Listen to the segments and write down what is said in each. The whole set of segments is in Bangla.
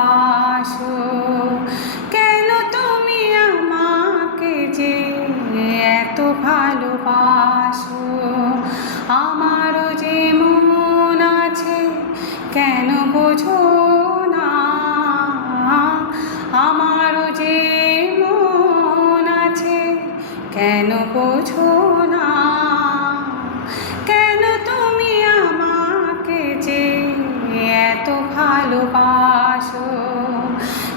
ভালোবাসো, কেন তুমি আমাকে যে এত ভালোবাসো। আমারও যে মন আছে কেন বোঝো না, আমারও যে মন আছে কেন বোঝো না। কেন তুমি আমাকে যে এত ভালোবাসো,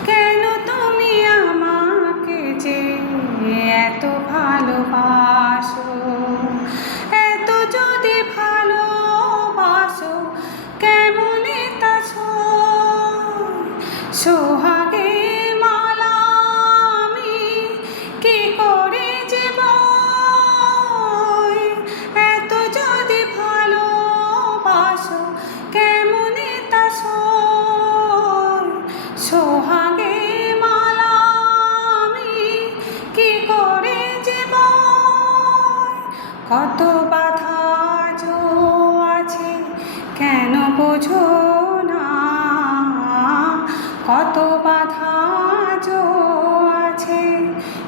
কেন তুমি আমাকে যে এত ভালোবাসো। এত যদি ভালোবাসো কেমনে তা সোহাগে মালা আমি কি করে যাব। এত যদি ভালোবাসো কেমনে তা সোহাগে মালা আমি কি করে যাব। কত বাধা জো আছে কেন বোঝো না, কত বাধা জো আছে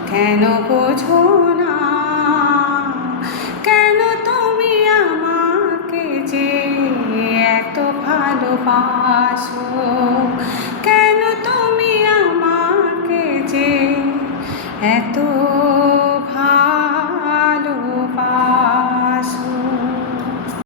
কেন বোঝো না। কেন তুমি আমাকে যে এত ভালোবাসো, কেন তুমি আমাকে যে এত